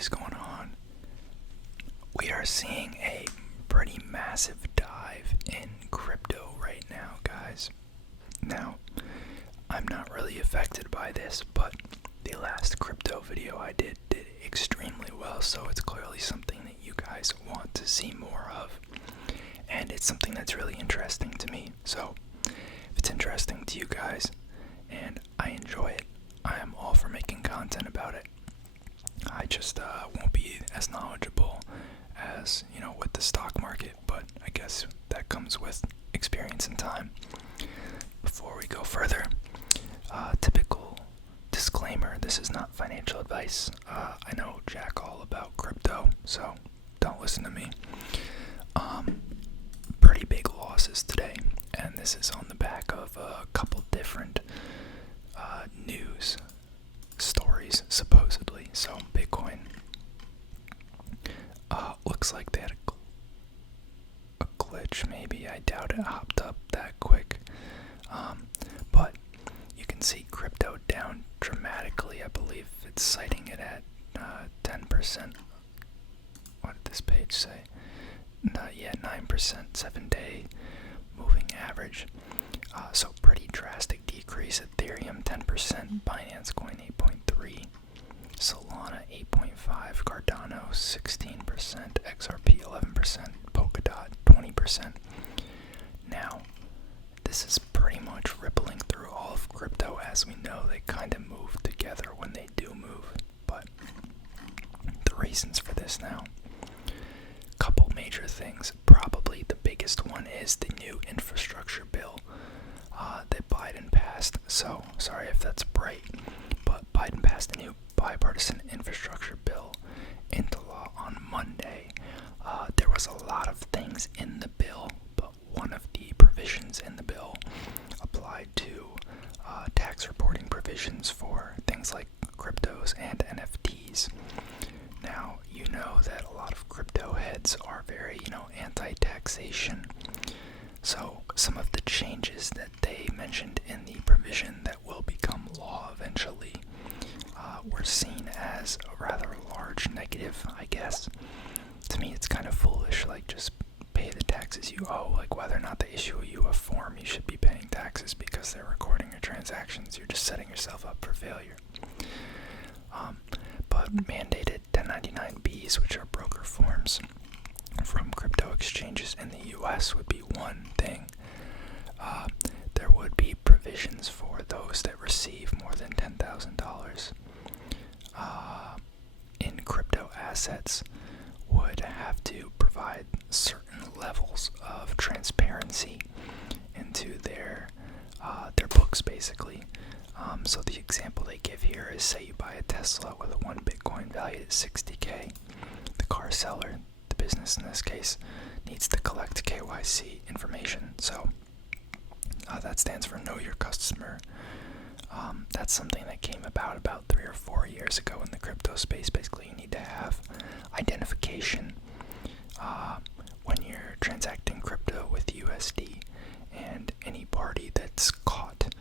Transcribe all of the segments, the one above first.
is going on? We are seeing a pretty massive dive in crypto right now, guys. Now, I'm not really affected by this, but the last crypto video I did extremely well, so it's clearly something that you guys want to see more of. And it's something that's really interesting to me. So, if it's interesting to you guys and I enjoy it, I am all for making content about it. I just won't be as knowledgeable as, with the stock market, but I guess that comes with experience and time. Before we go further, typical disclaimer, this is not financial advice. I know jack all about crypto, so don't listen to me. Pretty big losses today, and this is on the back of a couple different news stories, supposedly. So Bitcoin looks like they had a glitch, maybe. I doubt it hopped up that quick. But you can see crypto down dramatically. I believe it's citing it at 10%. What did this page say? 9%, 7-day moving average. So pretty drastic decrease. Ethereum 10%, Binance Coin 8.3%, Solana 8.5%, Cardano 16%, XRP 11%, Polkadot 20%. Now, this is pretty much rippling through all of crypto. As we know, they kind of move together when they do move. But the reasons for this now, couple major things. Probably the biggest one is the new infrastructure bill that Biden passed. So, sorry if that's bright, but Biden passed a new bipartisan infrastructure bill into law on Monday. There was a lot of things in the bill, but one of the provisions in the bill applied to tax reporting provisions for things like cryptos and NFTs. Now, you know that a lot of crypto heads are very, anti-taxation. So, some of the changes that they mentioned in the provision that will become law eventually were seen as a rather large negative, I guess. To me, it's kind of foolish, just pay the taxes you owe. Whether or not they issue you a form, you should be paying taxes because they're recording your transactions. You're just setting yourself up for failure. But mandated 1099-Bs, which are broker forms from crypto exchanges in the U.S., would be one thing. There would be provisions for those that receive more than $10,000 in crypto assets would have to provide certain levels of transparency into their books, basically. So the example they give here is, say you buy a Tesla with a 1 Bitcoin valued at $60K. The car seller, the business in this case, needs to collect KYC information. So that stands for Know Your Customer. That's something that came about 3 or 4 years ago in the crypto space. Basically, you need to have identification when you're transacting crypto with USD, and any party that's caught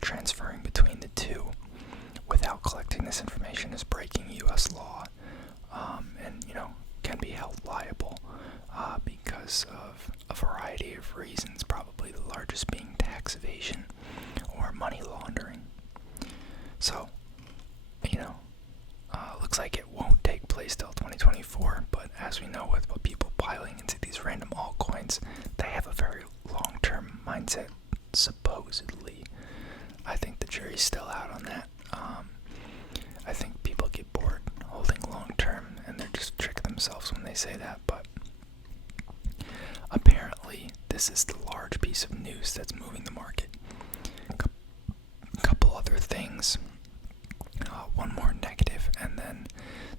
transferring between the two without collecting this information is breaking U.S. law, and can be held liable because of a variety of reasons, probably the largest being tax evasion or money laundering. So, looks like it won't take place till 2024, but as we know, with people piling into these random altcoins, they have a very long-term mindset, supposedly. I think the jury's still out on that. I think people get bored holding long-term, and they're just trick themselves when they say that, but apparently this is the large piece of news that's moving the market. A couple other things. One more negative, and then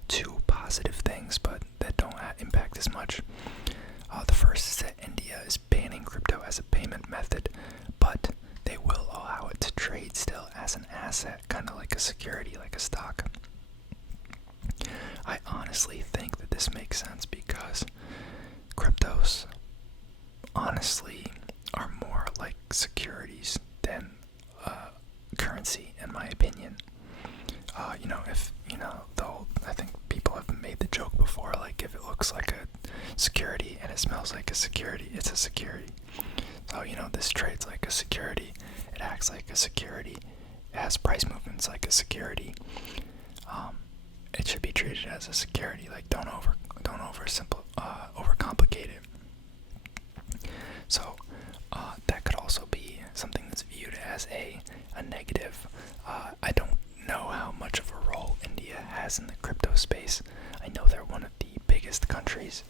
two positive things, but that don't impact as much. The first is that India is banning crypto as a payment method, but they will allow it to trade still as an asset, kind of like a security, like a stock. I honestly think that this makes sense because cryptos, honestly, are more like securities than currency, in my opinion. If though I think people have looks like a security and it smells like a security, it's a security. So, this trades like a security, it acts like a security, it has price movements like a security. It should be treated as a security. Like, don't overcomplicate it. So, that could also be something that's viewed as a negative. I don't know how much of a role India has in the crypto space. I know they're one of the biggest countries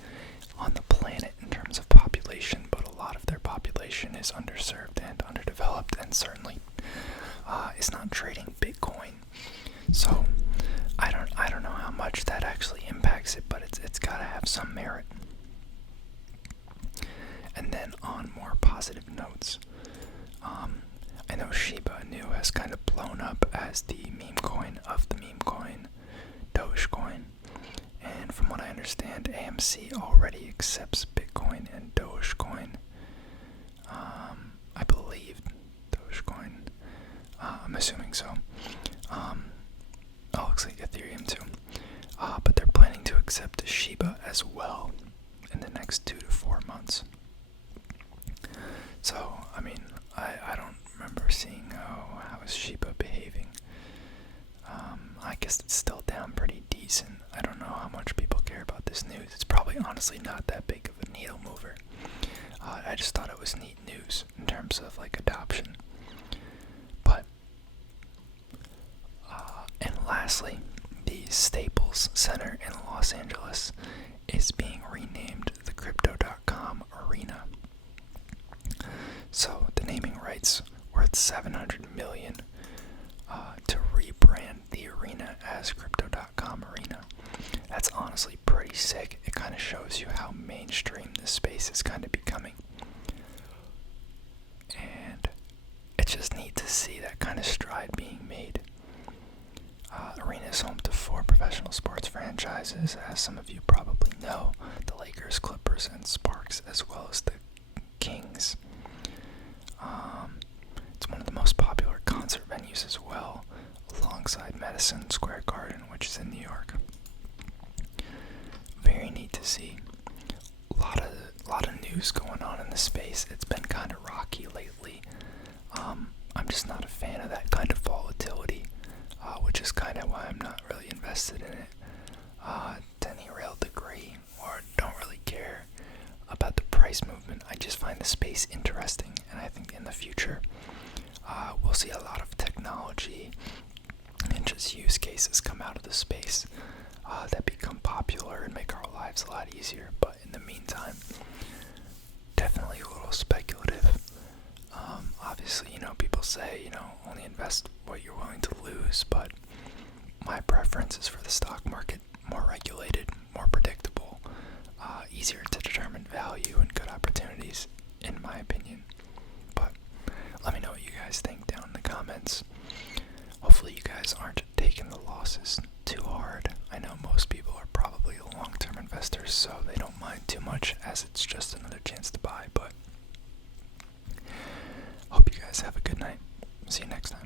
on the planet in terms of population, but a lot of their population is underserved and underdeveloped, and certainly is not trading Bitcoin. So I don't know how much that actually impacts it, but it's got to have some merit. And then on more positive notes, I know Shiba Inu has kind of blown up as the meme coin of the meme coin, Dogecoin. And from what I understand, AMC already accepts Bitcoin and Dogecoin. I believe Dogecoin. I'm assuming so. Looks like Ethereum too. But they're planning to accept Shiba as well in the next 2 to 4 months. So, I don't remember seeing how is Shiba behaving. I guess it's still down pretty decent. I don't know how much people care about this news. It's probably honestly not that big of a needle mover. I just thought it was neat news in terms of like adoption. But and lastly, the Staples Center in Los Angeles is being renamed the Crypto.com Arena. So the naming rights worth $700 million to rebrand the arena as Crypto.com Arena. That's honestly pretty sick. It kind of shows you how mainstream this space is kind of becoming. And it's just neat to see that kind of stride being made. Arena is home to 4 professional sports franchises, as some of you probably know: the Lakers, Clippers, and Sparks, as well as the Kings. It's one of the most popular concert venues as well, alongside Madison Square Garden, which is in New York. Very neat to see. A lot of news going on in the space. It's been kind of rocky lately. I'm just not a fan of that kind of volatility, which is kind of why I'm not really invested in it to any real degree, or don't really care about the price movement. I just find the space interesting, and I think in the future we'll see a lot of technology and just use cases come out of the space that become popular and make our lives a lot easier. But in the meantime, definitely a little speculative. Obviously, people say, only invest what you're willing to lose, but my preference is for the stock market, more regulated, more predictable, easier to determine value and good opportunities, in my opinion. But let me know what you guys think down in the comments. Hopefully you guys aren't taking the losses too hard. I know most people are probably long-term investors, so they don't mind too much, as it's just another chance to buy. But hope you guys have a good night. See you next time.